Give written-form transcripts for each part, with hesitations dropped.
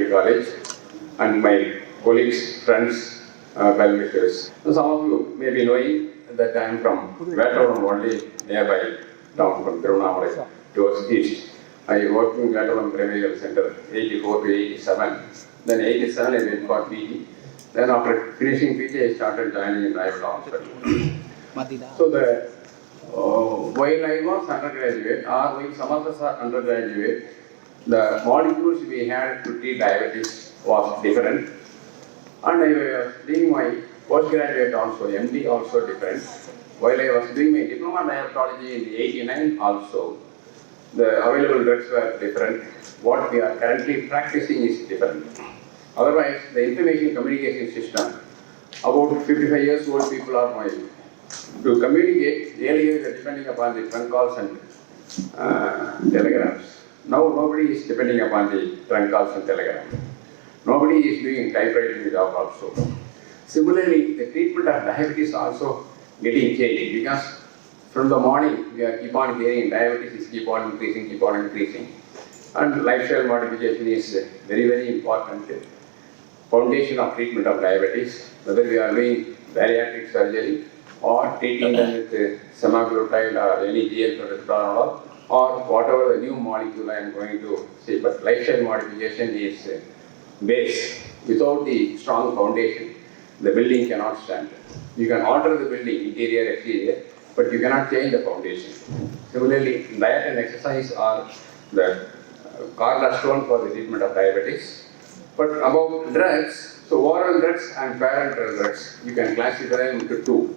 Medical College, and my colleagues, friends, well-wishers. So some of you may be knowing that I am from Velunagar, only nearby town from Tiruvannamalai towards east. I worked in Velunagar Primary Health Center 84 to 87. Then 87 I went for PG. Then after finishing PG I started joining in Arunai Hospital. So while I was undergraduate, or while some of us are undergraduate, the molecules we had to treat diabetes was different. And I was doing my postgraduate also, MD also different. While I was doing my diploma in diabetology in the 89 also, the available drugs were different. What we are currently practicing is different. Otherwise, the information communication system, about 55 years old people are knowing. To communicate, earlier depending upon the trunk calls and telegrams. Now nobody is depending upon the trunk calls and telegrams. Nobody is doing typewriting job also. Similarly, the treatment of diabetes also getting changed because from the morning we are keep on hearing diabetes is keep on increasing. And lifestyle modification is very, very important foundation of treatment of diabetes, whether we are doing bariatric surgery or treating them with semaglutide or any GLP-1 or whatever the new molecule I am going to see. But lifestyle modification is base. Without the strong foundation, the building cannot stand. You can alter the building, interior, exterior, but you cannot change the foundation. Similarly, diet and exercise are the cornerstone for the treatment of diabetes. But about drugs, so oral drugs and parenteral drugs, you can classify them into two.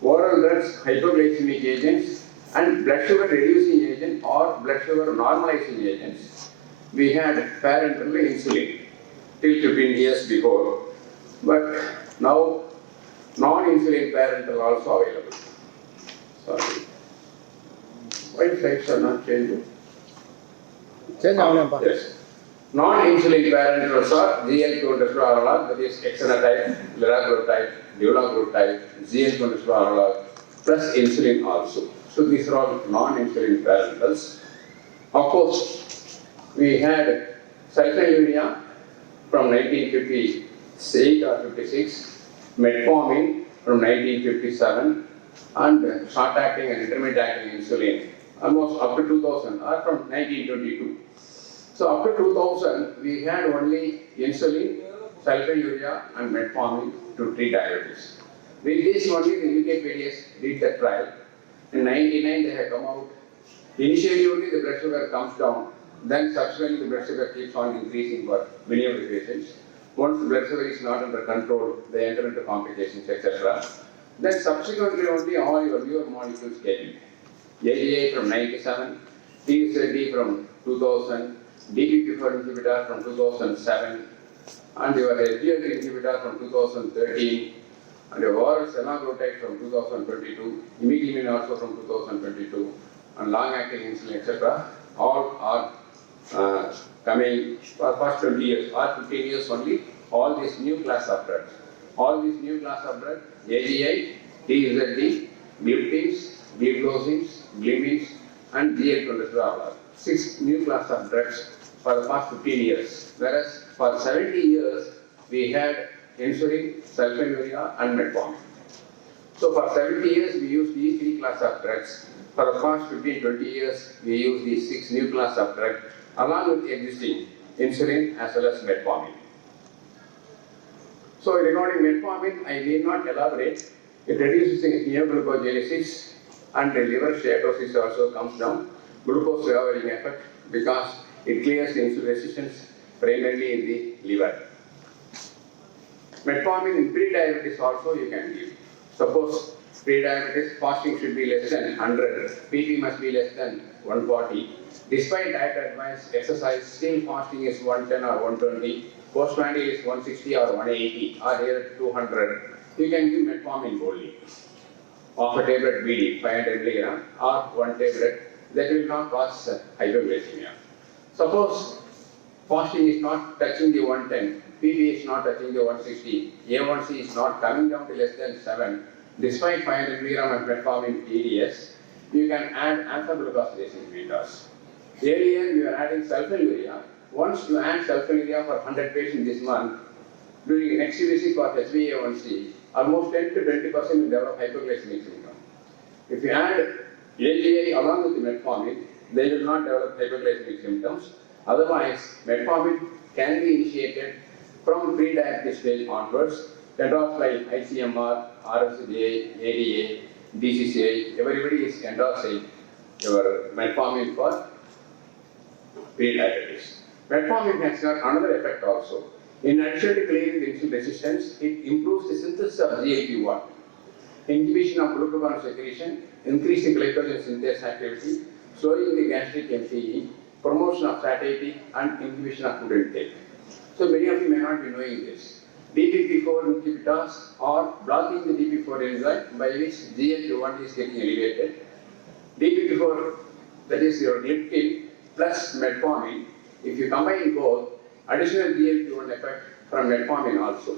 Oral drugs, hypoglycemic agents, and blood sugar reducing agent or blood sugar normalizing agents. We had parenteral insulin till 15 years before, but now non-insulin parenteral also available. Sorry. Why slides are not changing? Yes. Non-insulin parenterals are GLP-1 analog, that is exenatide, liraglutide, dulaglutide, GLP-1 analog, plus insulin also. So these are all non-insulin parenterals. Of course, we had sulfonylurea from 1958 or 56, metformin from 1957, and short-acting and intermediate-acting insulin almost up to 2000 or from 1922. So after 2000, we had only insulin, sulfonylurea, and metformin to treat diabetes. With this only the UK PDS did the trial. In 99 they have come out. Initially only the blood sugar comes down, then subsequently the blood sugar keeps on increasing for many of the patients. Once the blood sugar is not under control, they enter into complications, etc. Then subsequently only all your newer molecules came in. AGA from 97, TZD from 2000, DPP-4 inhibitor from 2007, and your SGLT inhibitor from 2013, and your oral semaglutide from 2022, imiglimin also from 2022, and long-acting insulin, etc. All are coming for first 20 years or 15 years only. All these new class of drugs, AGI, TZD, gliptins, gliptosins, glimins, and GLP-1 6 new class of drugs for the past 15 years. Whereas for 70 years, we had insulin, sulfonylurea, and metformin. So for 70 years, we used these 3 class of drugs. For the past 15-20 years, we use these 6 new class of drugs along with existing insulin as well as metformin. So regarding metformin, I need not elaborate. It reduces neoglucogenesis and the liver steatosis also comes down. Glucose lowering effect because it clears insulin resistance primarily in the liver. Metformin in pre-diabetes also you can give. Suppose pre-diabetes fasting should be less than 100, PP must be less than 140. Despite diet advice, exercise, still fasting is 110 or 120, postprandial is 160 or 180 or here 200. You can give metformin boldly. Of a tablet BD, 500 mg or 1 tablet, that will not cause hypoglycemia. Suppose fasting is not touching the 110, PP is not touching the 160, A1C is not coming down to less than 7, despite 500 mg of metformin TDS, you can add alpha glucosidase inhibitors. Earlier we were adding sulfonylurea, once you add sulfonylurea for 100 patients this month, during next visit for HbA1c, almost 10 to 20% will develop hypoglycemic syndrome. If you add AGI along with the metformin, they will not develop hypoglycemic symptoms. Otherwise, metformin can be initiated from pre-diabetes stage onwards. Endorsed by ICMR, RSDA, ADA, DCCI, everybody is endorsing your metformin for pre-diabetes. Metformin has got another effect also. In addition to clearing the insulin resistance, it improves the synthesis of GLP-1, inhibition of glucagon secretion, increasing glycogen synthase activity, slowing the gastric emptying, promotion of satiety, and inhibition of food intake. So many of you may not be knowing this. DPP-4 inhibitors are blocking the DPP-4 enzyme by which GLP-1 is getting elevated. DPP-4, that is your gliptin plus metformin, if you combine both, additional GLP-1 effect from metformin also.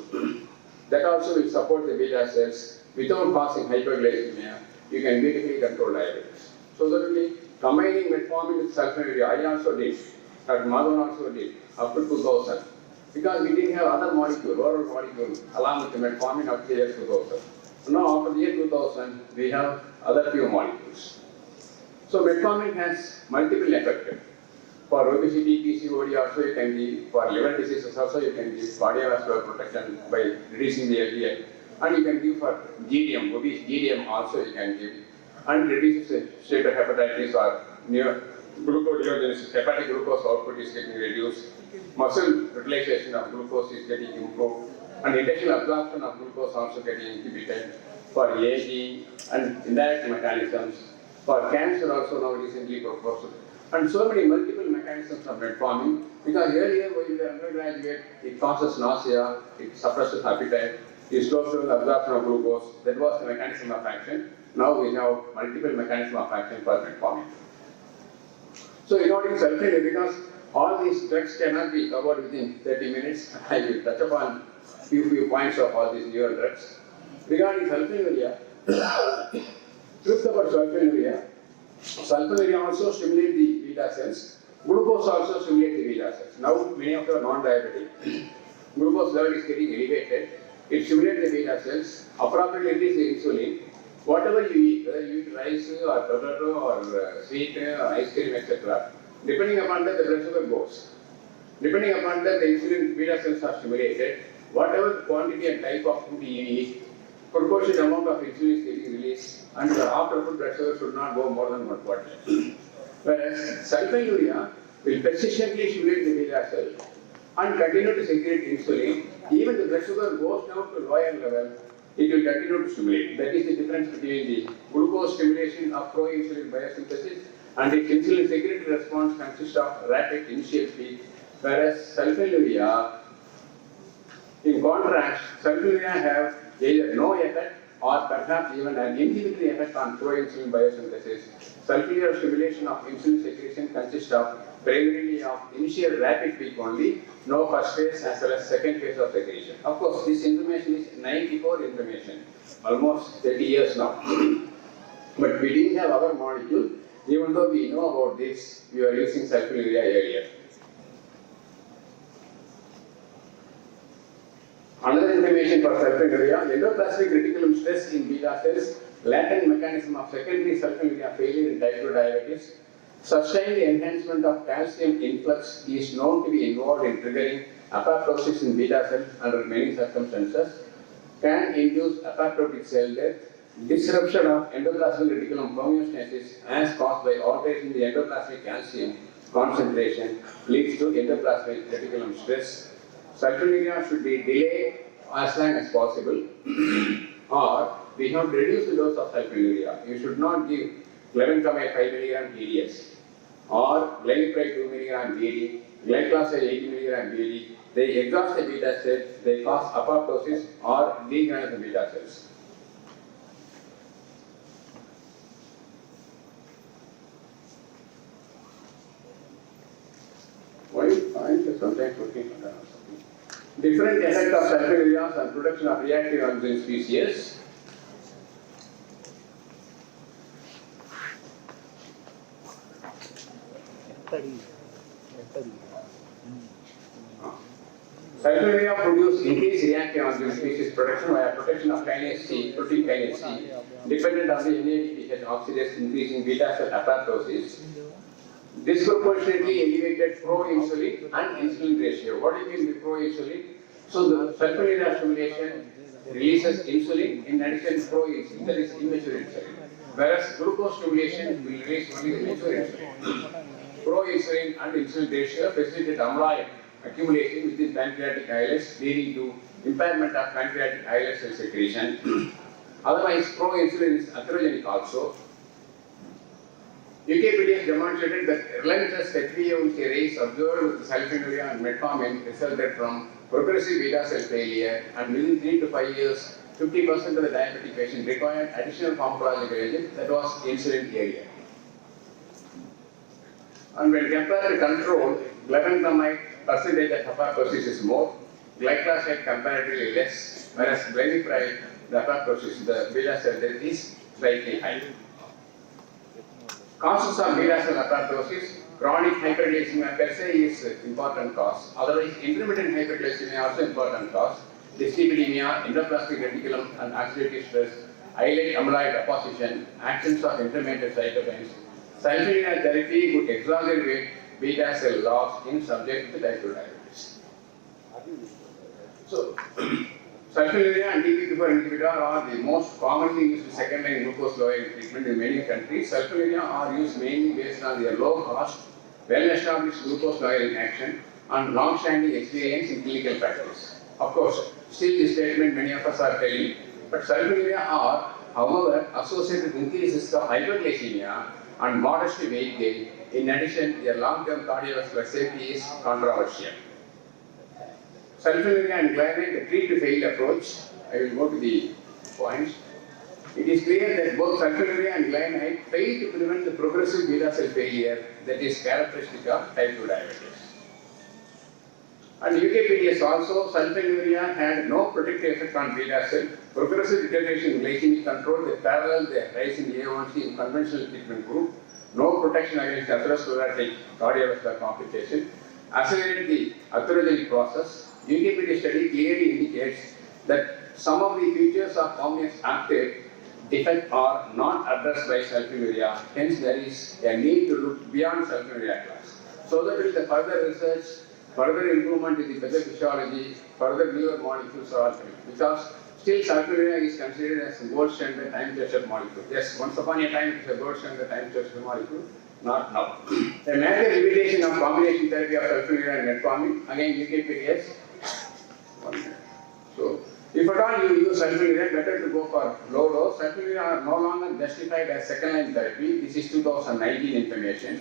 That also will support the beta cells without causing hyperglycemia. You can beautifully control diabetes. So certainly combining metformin with sulfonylurea, I also did, Dr. Madhavan also did, up to 2000. Because we didn't have other molecule, oral molecule, along with the metformin up to the year 2000. Now after the year 2000, we have other few molecules. So metformin has multiple effects. For obesity, PCOD also you can give, for liver diseases also you can give cardiovascular protection by reducing the LDL, and you can give for GDM, obese GDM also you can give, and reduces state of hepatitis or near gluconeogenesis, hepatic glucose output is getting reduced, muscle utilization of glucose is getting improved, and intestinal absorption of glucose also getting inhibited for aging and indirect mechanisms. For cancer also now recently proposed. And so many multiple mechanisms of metformin, because earlier when you were undergraduate, it causes nausea, it suppresses appetite, it slows down the absorption of glucose. That was the mechanism of action. Now we have multiple mechanisms of action for metformin. So regarding sulfonylurea, because all these drugs cannot be covered within 30 minutes, I will touch upon few points of all these newer drugs. Regarding sulfonylurea, truth about sulfonylurea, sulfonylurea also stimulates the beta cells. Glucose also stimulates the beta cells. Now many of you are non-diabetic. Glucose level is getting elevated. It stimulates the beta cells. Appropriately release the insulin. Whatever you eat, whether you eat rice or potato or sweet or ice cream, etc., depending upon that the blood sugar goes. Depending upon that the insulin beta cells are stimulated. Whatever quantity and type of food you eat, proportionate amount of insulin is getting released, and after food blood sugar should not go more than 140. Whereas sulfonylurea will persistently stimulate the beta cell and continue to secrete insulin. Even the blood sugar goes down to lower level, it will continue to stimulate. That is the difference between the glucose stimulation of pro-insulin biosynthesis and its insulin secretory response consists of rapid initial peak, whereas sulfonylurea, in contrast, sulfonylurea have either no effect or perhaps even an inhibitory effect on pro-insulin biosynthesis. Sulfonylurea stimulation of insulin secretion consists of primarily of initial rapid peak only, no first phase as well as second phase of secretion. Of course, this information is 94 information, almost 30 years now. But we didn't have our molecule, even though we know about this, we were using sulfonylurea earlier. Another information for sulfonylurea, endoplasmic reticulum stress in beta cells, latent mechanism of secondary sulfonylurea failure in type 2 diabetes, sustained enhancement of calcium influx is known to be involved in triggering apoptosis in beta cells under many circumstances, can induce apoptotic cell death, disruption of endoplasmic reticulum homeostasis as caused by alteration in the endoplasmic calcium concentration leads to endoplasmic reticulum stress. Sulfonylurea should be delayed as long as possible, or we have to reduce the dose of sulfonylurea. You should not give 11,5 mg PDS or glycyrrhizide 2 mg BD, glyclazide 80 mg BD. They exhaust the beta cells, they cause apoptosis or degrowth of the beta cells. Why is sometimes working on that? Different effect of sulfonylurea on production of reactive oxygen species. Sulfonylurea produce increased reactive enzyme species production via protection of kinase C, protein kinase C, dependent on the NADPH oxidase increasing beta cell apoptosis, disproportionately elevated pro-insulin and insulin ratio. What do you mean by pro-insulin? So the sulfonylurea stimulation releases insulin, in addition pro-insulin, that is immature insulin. Whereas glucose stimulation will release only the mature insulin. Pro-insulin and insulin ratio facilitate amyloid accumulation within pancreatic islets, leading to impairment of pancreatic islet cell secretion. Otherwise, pro-insulin is atherogenic also. UKPD has demonstrated that relentless HbA1c raise observed with sulfonylurea and metformin resulted from progressive beta cell failure, and within 3 to 5 years, 50% of the diabetic patient required additional pharmacological agent, that was insulin area. And when compared to control, glutamate percentage of apoptosis is more, glycoside comparatively less, whereas glimepiride, the apoptosis, the beta cell death is slightly high. Causes of beta cell apoptosis, chronic hyperglycemia per se is important cause. Otherwise, intermittent hyperglycemia also important cause. Dyslipidemia, endoplasmic reticulum and oxidative stress, islet amyloid deposition, actions of intermediate cytokines. Sulfonylurea therapy could exacerbate beta cell loss in subject to type 2 diabetes. So, sulfonylurea and DPP-4 inhibitor are the most commonly used second-line glucose lowering treatment in many countries. Sulfonylurea are used mainly based on their low cost, well-established glucose lowering action, and long-standing experience in clinical practice. Of course, still this statement many of us are telling, but sulfonylurea are, however, associated with increased risk of hyperglycemia and modest weight gain. In addition, their long-term cardiovascular safety is controversial. Sulfonylurea and glycinate, the treat-to-fail approach. I will go to the points. It is clear that both sulfonylurea and glycinate fail to prevent the progressive beta cell failure that is characteristic of type 2 diabetes. And UKPDS also, sulfonylurea had no protective effect on beta cell, progressive deterioration in glycemic control that paralleled the rise in A1C in conventional treatment group, no protection against atherosclerotic cardiovascular complication, accelerated the atherogenic process. UKPD study clearly indicates that some of the features of complex active defect are not addressed by sulfonylurea. Hence, there is a need to look beyond sulfonylurea class. So that with the further research, further improvement in the pathophysiology, further newer molecules are because still sulfonylurea is considered as a gold standard time-tested molecule. Yes, once upon a time it was a gold standard time-tested molecule, not now. A major limitation of combination therapy of sulfonylurea and metformin, again UKPDS. So, if at all you use sulfonylurea, better to go for low dose. Sulfonylurea are no longer justified as second-line therapy. This is 2019 information.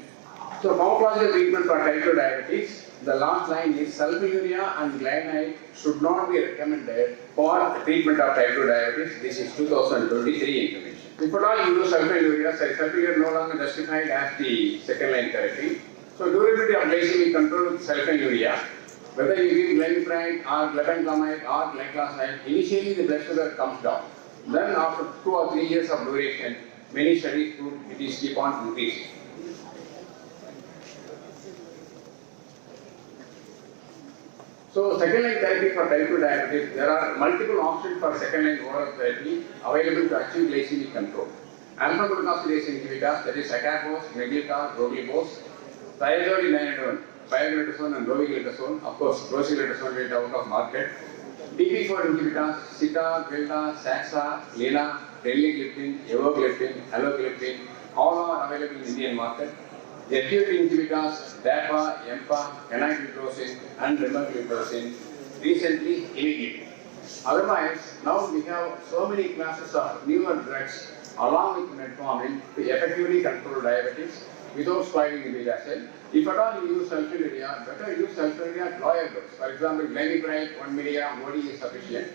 So, pharmacological treatment for type 2 diabetes, the last line is sulfonylurea and glycinate should not be recommended for treatment of type 2 diabetes. This is 2023 information. If at all you use sulfonylurea no longer justified as the second-line therapy. So, durability of glycemic control with sulfonylurea, whether you give glimepiride or glutamate or glycoside, initially the blood sugar comes down. Then after 2 or 3 years of duration, many studies prove it is keep on increasing. So second-line therapy for type 2 diabetes, there are multiple options for second-line oral therapy available to achieve glycemic control. Alpha-glucosidase inhibitor, that is acarbose, meglitol, roglibose, thiazolidinone, pioglitazone and roviglitazone. Of course, rosiglitazone will be out of market. DP4 inhibitors, Sita, Vilda, Saxa, Lina, Tenligliptin, Evogliptin, Allogliptin, all are available in Indian market. Acute inhibitors, DAPA, EMPA, canagliptin and remagliptin, recently imigliptin. Otherwise, now we have so many classes of newer drugs along with metformin to effectively control diabetes without spoiling the beta cell. If at all you use sulfonylurea, better use sulfonylurea at lower dose. For example, glimepiride 1 mg OD is sufficient.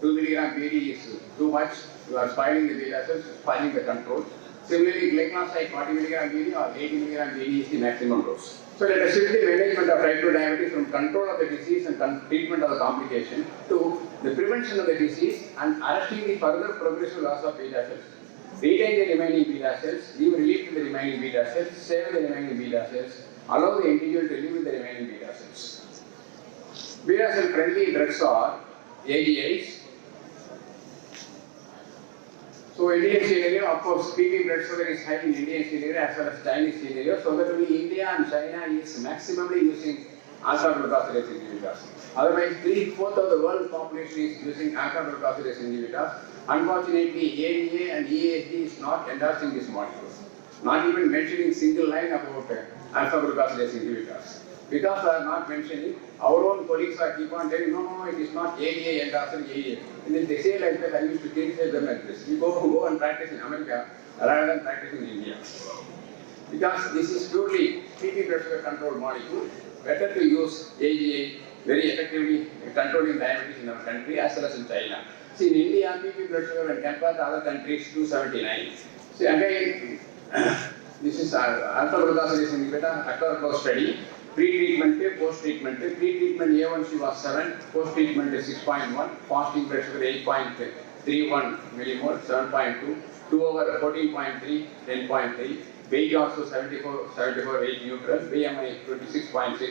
2 mg BD is too much. You are spoiling the beta cells, spoiling the control. Similarly, glycoside 40 mg BD or 80 mg BD is the maximum dose. So let us shift the management of type 2 diabetes from control of the disease and treatment of the complication to the prevention of the disease and arresting the further progressive loss of beta cells. Retain the remaining beta cells, give relief to the remaining beta cells, save the remaining beta cells, allow the individual to live with the remaining beta cells. Beta cell friendly drugs are ADIs. So Indian scenario, of course, PP blood sugar is high in Indian scenario as well as Chinese scenario. So that only India and China is maximally using alpha-glucosidase inhibitors. Otherwise, 3/4 of the world population is using alpha-glucosidase inhibitors. Unfortunately, ADA and EASD is not endorsing this molecule. Not even mentioning single line about alpha-glucosidase inhibitors. Because they are not mentioning, our own colleagues are keep on telling, no, it is not ADA endorsing ADA. And then they say like that, I used to criticize them like this. You go and practice in America rather than practice in India. Because this is purely PP blood sugar control molecule. Better to use AGA very effectively controlling diabetes in our country as well as in China. See, in India, PP blood sugar when compared to other countries, 279. See, again, this is alpha-glucosidase inhibitor, actor study. Pre-treatment, post-treatment. Pre-treatment A1C was 7, post-treatment 6.1, fasting blood sugar 8.31 millimole, 7.2, 2 over 14.3, 10.3, weight also 74, weight neutral, BMI 26.6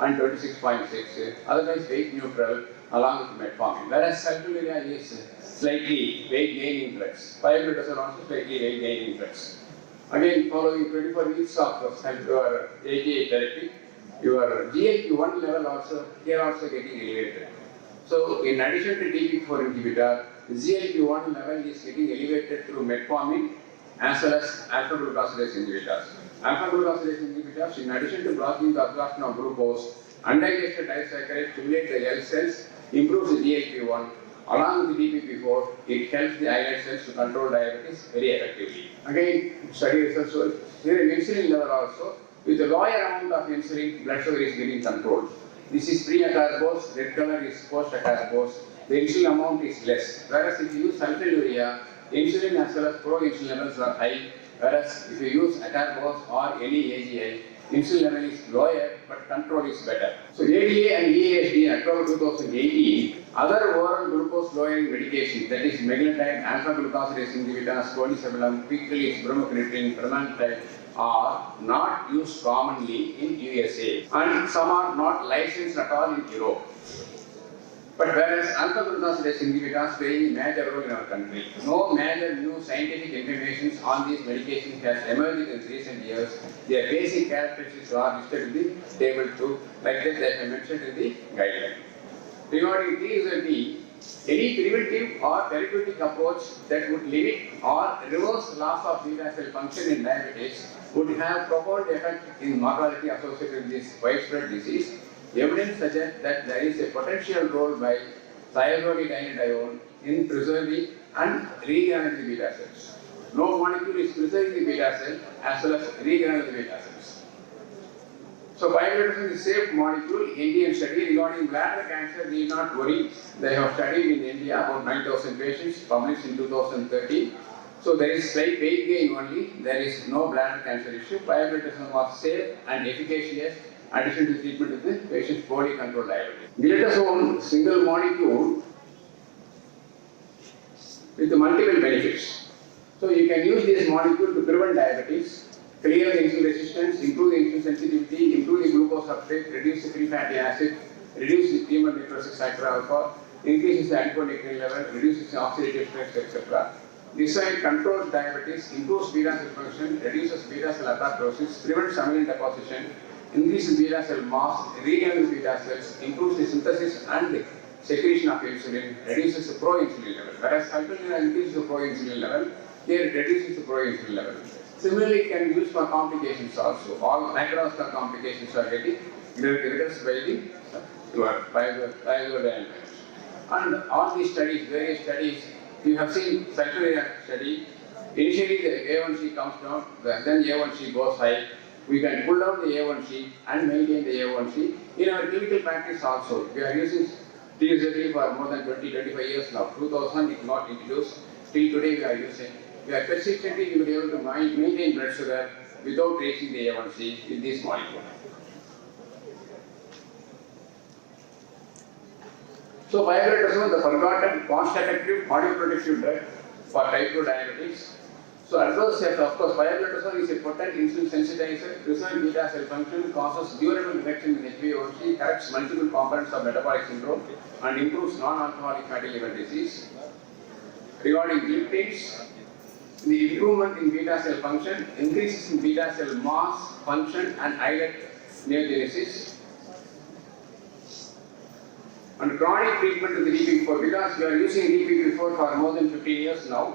and 26.6, otherwise weight neutral along with metformin. Whereas sulfonylurea is slightly weight gaining drugs. 5-meters are also slightly weight gaining drugs. Again, following 24 weeks of your AGA therapy, your GLP-1 level also getting elevated. So, in addition to DP4 inhibitor, GLP-1 level is getting elevated through metformin as well as alpha-glucosidase inhibitors. Alpha-glucosidase inhibitors, in addition to blocking the absorption of glucose, undigested disaccharide stimulate the L cells, improves the GLP-1. Along with the DPP4, it helps the islet cells to control diabetes very effectively. Again, study results show here in insulin level also, with a lower amount of insulin, blood sugar is getting controlled. This is pre-acarbose, red color is post-acarbose. The insulin amount is less. Whereas if you use sulfonylurea, insulin as well as pro-insulin levels are high. Whereas if you use acarbose or any AGI, insulin level is lower, but control is better. So ADA and EASD, October 2018, other oral glucose lowering medications, that is meglitide, alpha-glucosidase inhibitors, Selvam, quickly bromocriptine, permantide, are not used commonly in USA, and some are not licensed at all in Europe. But whereas alpha-glucosidase inhibitors play a major role in our country, no major new scientific information on these medications has emerged in recent years. Their basic characteristics are listed in the table 2, like that I mentioned in the guideline. Regarding TZD, any preventive or therapeutic approach that would limit or reverse loss of beta cell function in diabetes would have profound effect in mortality associated with this widespread disease. Evidence suggests that there is a potential role by thiazolidinedione in preserving and regenerating the beta cells. No molecule is preserving the beta cell as well as regenerating the beta cells. So pioglitazone is a safe molecule. Indian study regarding bladder cancer, need not worry. They have studied in India about 9,000 patients, published in 2013. So there is slight weight gain only. There is no bladder cancer issue. Pioglitazone was safe and efficacious addition to treatment of the patient's poorly controlled diabetes. Glitazone, single molecule with multiple benefits. So you can use this molecule to prevent diabetes, clear the insulin resistance, improve the insulin sensitivity, improve the glucose uptake, reduce the free fatty acid, reduce the tumor necrosis factor alpha, increases the adiponectin level, reduces the oxidative stress, etc. This way controls diabetes, improves beta cell function, reduces beta cell apoptosis, prevents amylin deposition, increases beta cell mass, regenerates beta cells, improves the synthesis and the secretion of insulin, reduces the pro-insulin level. Whereas sulfonylurea increases the pro-insulin level, here it reduces the pro-insulin level. Similarly, it can be used for complications also. All macrovascular complications are getting reduced by the thiazolidinedione. And all these studies, various studies, you have seen sulfonylurea study. Initially, the A1C comes down, then A1C goes high. We can pull down the A1C and maintain the A1C. In our clinical practice also, we are using TZD for more than 20-25 years now. 2000 it not introduced. Till today we are using. We are persistently will be able to maintain blood sugar without raising the A1C with this molecule. So pioglitazone, the forgotten cost-effective cardioprotective drug for type 2 diabetes. So adverse effect, of course, pioglitazone is a potent insulin sensitizer, preserves beta cell function, causes durable reduction in HbA1c, corrects multiple components of metabolic syndrome, and improves non-alcoholic fatty liver disease. Regarding gliptins, the improvement in beta cell function, increases in beta cell mass, function, and islet neogenesis. And chronic treatment of the DPP4, because we are using DPP4 for more than 15 years now.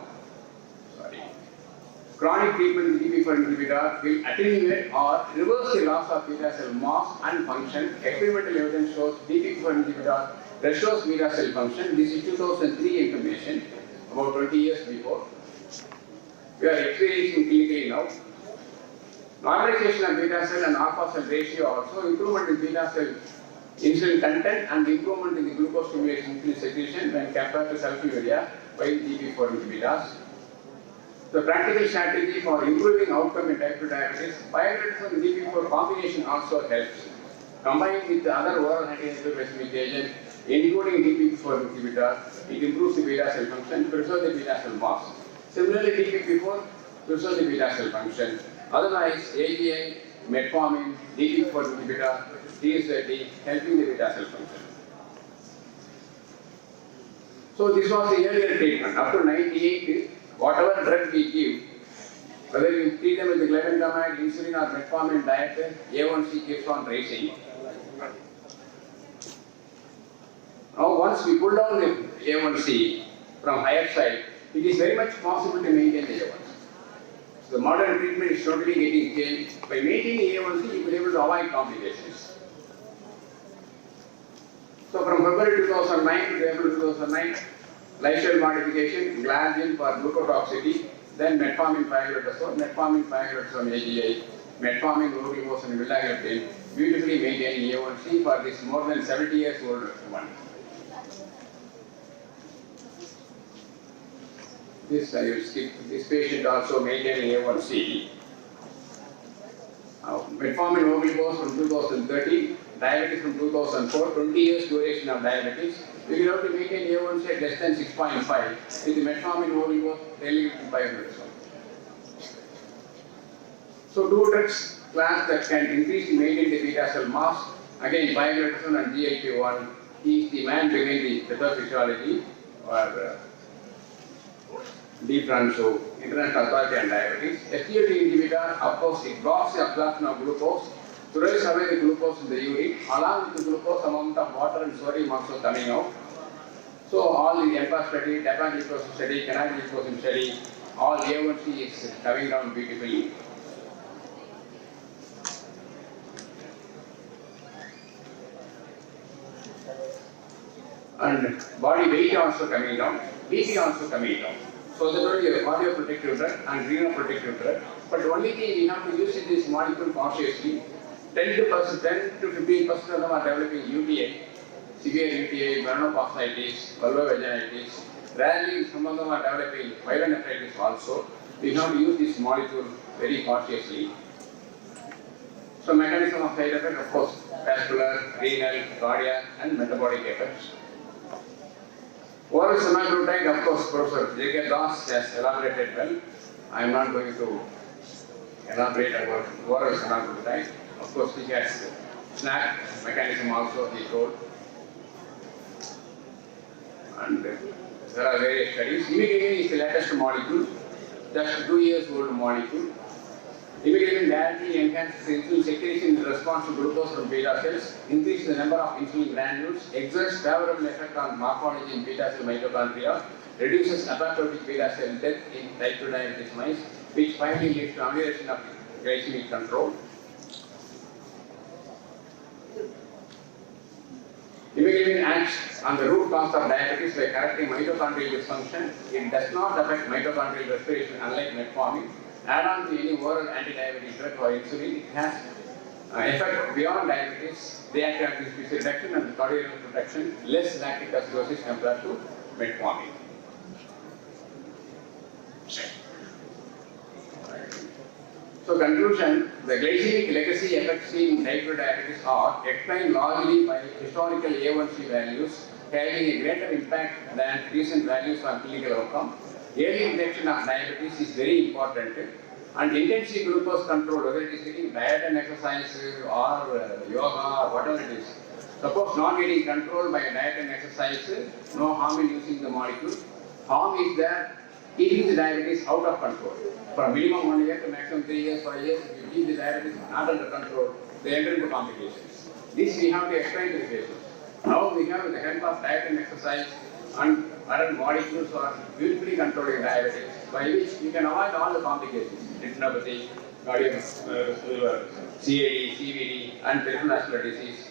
Chronic treatment with DPP4 inhibitor will attenuate or reverse the loss of beta cell mass and function. Experimental evidence shows DPP4 inhibitor restores beta cell function. This is 2003 information, about 20 years before. We are experiencing clinically now. Normalization of beta cell and alpha cell ratio also, improvement in beta cell insulin content and improvement in the glucose stimulation insulin secretion when compared to sulfonylurea by DPP4 inhibitors. The practical strategy for improving outcome in type 2 diabetes, pioglitazone and DPP4 combination also helps. Combined with the other oral anti-hyperglycemic agent, including DPP4 inhibitor, it improves the beta cell function, preserves the beta cell mass. Similarly, DPP4 preserves the beta cell function. Otherwise, AGI, metformin, DPP4 inhibitor, TSLD, helping the beta cell function. So this was the earlier treatment. Up to 98, whatever drug we give, whether we treat them with the glutamate, insulin or metformin diet, A1C keeps on rising. Now once we pull down the A1C from higher side, it is very much possible to maintain the A1C. So the modern treatment is totally getting changed. By maintaining A1C, you will be able to avoid complications. So from February 2009 to April 2009, lifestyle modification, glargine for glucotoxicity, then metformin pioglitazone AGI, metformin low-glucose and vilagliptin, beautifully maintaining A1C for this more than 70 years old one. This I will skip. This patient also maintaining A1C. Metformin low-glucose from 2013, diabetes from 2004, 20 years duration of diabetes. We will have to maintain A1C at less than 6.5 with the metformin low-glucose related pioglitazone. So two drugs class that can increase and maintain the beta cell mass. Again, pioglitazone and GLP-1. He is the man behind the pathophysiology or DFRANSO, International Authority on Diabetes. SGLT inhibitor, of course, it blocks the absorption of glucose to raise away the glucose in the urine. Along with the glucose, amount of water and sodium also coming out. So all the EMPA study, dapagliflozin study, canagliflozin study, all A1C is coming down beautifully. And body weight also coming down, BP also coming down. So that only a cardioprotective drug and renoprotective drug. But the only thing we have to use in this molecule consciously, 10 to 15% of them are developing UTI, severe UTI, melanocytitis, vulvovaginitis. Rarely some of them are developing pyelonephritis also. We have to use this molecule very cautiously. So mechanism of side effect, of course, vascular, renal, cardiac and metabolic effects. Oral semaglutide, of course, Professor J.K. Das has elaborated well. I am not going to elaborate about oral semaglutide. Of course, he has SNAC mechanism also, he told. And there are various studies. Imiglivin is the latest molecule, just 2 years old molecule. Imiglivin directly enhances insulin secretion in response to glucose from beta cells, increases the number of insulin granules, exerts favorable effect on morphology in beta cell mitochondria, reduces apoptotic beta cell death in type 2 diabetes mice, which finally leads to amelioration of glycemic control. Imiglivin acts on the root cause of diabetes by correcting mitochondrial dysfunction. It does not affect mitochondrial respiration unlike metformin. Add on to any oral anti-diabetic drug or insulin, it has effect beyond diabetes, reactive species reduction and cardiovascular protection, less lactic acidosis compared to metformin. So conclusion, the glycemic legacy effects seen in type 2 diabetes are explained largely by historical A1C values having a greater impact than recent values on clinical outcome. Early detection of diabetes is very important, and intensive glucose control, whether it is taking diet and exercise or yoga or whatever it is. Suppose not getting controlled by diet and exercise, no harm in using the molecule. Harm is that keeping the diabetes out of control. For minimum 1 year to maximum 3 years, 5 years, if you keep the diabetes not under control, they enter into complications. This we have to explain to the patients. Now we have, with the help of diet and exercise and current molecules are beautifully controlling diabetes, by which you can avoid all the complications, retinopathy, cardiovascular, CAD, CVD, and peripheral vascular disease,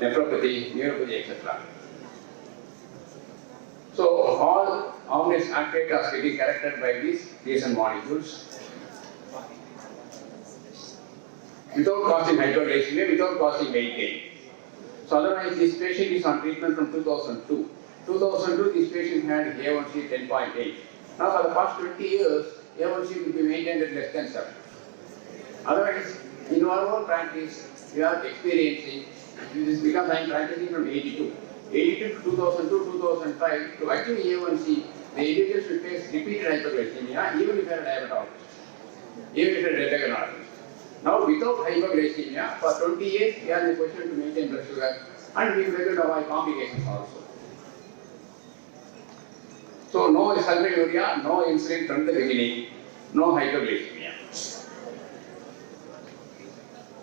nephropathy, neuropathy, etc. So all harmless activities are getting corrected by these recent molecules without causing hyperglycemia, without causing weight gain. So otherwise this patient is on treatment from 2002. 2002 this patient had A1C 10.8. Now for the past 20 years, A1C will be maintained at less than 7. Otherwise, in our own practice, we are experiencing, this is because I am practicing from 82. 82 to 2002, 2005, to achieve A1C, the individual should face repeated hyperglycemia, even if they are a diabetologist, even if they are a endocrinologist. Now, without hyperglycemia, for 20 years, we are in a position to maintain blood sugar, and we will able to avoid complications also. So, no sulfonylurea, no insulin from the beginning, no hyperglycemia.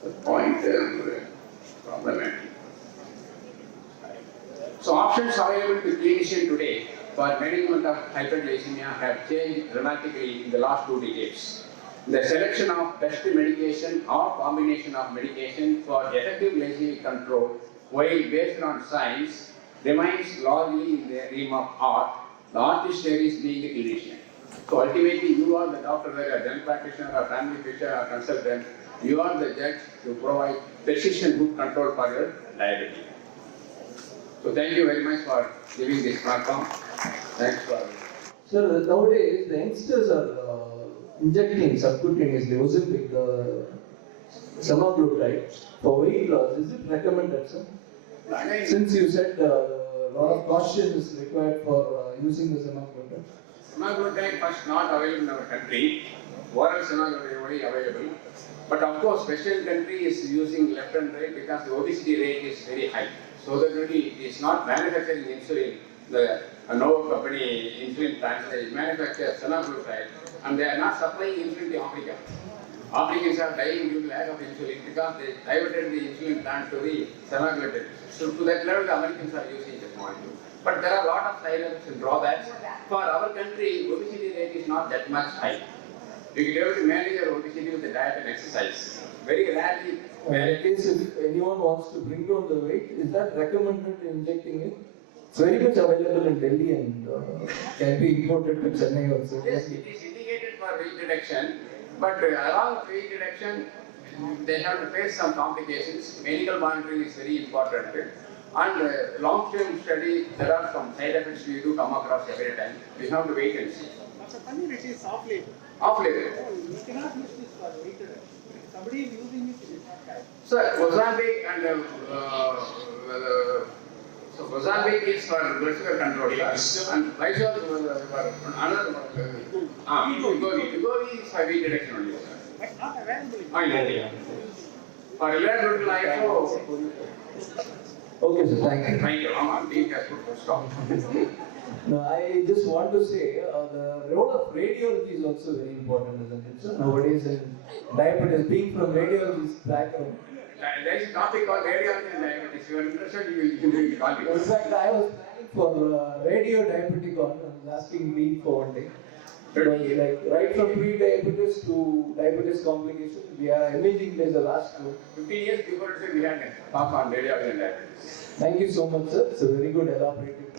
The point problematic. So, options available to clinician today for management of hyperglycemia have changed dramatically in the last 2 decades. The selection of best medication or combination of medication for effective glycemic control, while based on science, remains largely in the realm of art. The artist here is being the clinician. So ultimately, you are the doctor, whether a general practitioner or family physician or consultant, you are the judge to provide precision good control for your diabetes. So thank you very much for giving this platform. Thanks for. Sir, nowadays the youngsters are injecting subcutaneously Ozempic, semaglutide for weight loss. Is it recommended, sir? Since you said a lot of caution is required for using the semaglutide. Semaglutide first not available in our country. Oral semaglutide only available. But of course, Western country is using left and right because the obesity rate is very high. So that really it is not manufacturing insulin. The Novo company insulin plants, they manufacture semaglutide and they are not supplying insulin to Africa. Africans are dying due to lack of insulin because they diverted the insulin plant to the semaglutide. So to that level, the Americans are using this molecule. But there are a lot of side effects and drawbacks. For our country, obesity rate is not that much high. You can be able to manage your obesity with the diet and exercise. Very rarely. In case if anyone wants to bring down the weight, is that recommended injecting it? It's very much available in Delhi and can be imported to Chennai also. Yes, it is indicated for weight reduction, but along with weight reduction, they have to face some complications. Medical monitoring is very important. And long-term study, there are some side effects we do come across every time. We have to wait and see. But Paneer, it is off-label. Off-label. You cannot use this for weight reduction. If somebody is using it, it is not right. So, Ozempic and so Ozempic is for blood sugar control, and Lysol for another one. Wegovy is for weight reduction only, sir. But not available. I know. For reliable life, Okay, sir, thank you. thank you. I'm being careful to stop. No, I just want to say the role of radiology is also very important, isn't it, sir? Nowadays in diabetes, being from radiology's background. There is a topic called radiology and diabetes. If you are interested, you can read the topic. In fact, I was planning for radio diabetic on. I was asking me for one day. Like right from pre-diabetes to diabetes complications, we are imaging days the last 15 years before we had a talk on radiology and diabetes. Thank you so much, sir. It's a very good elaborative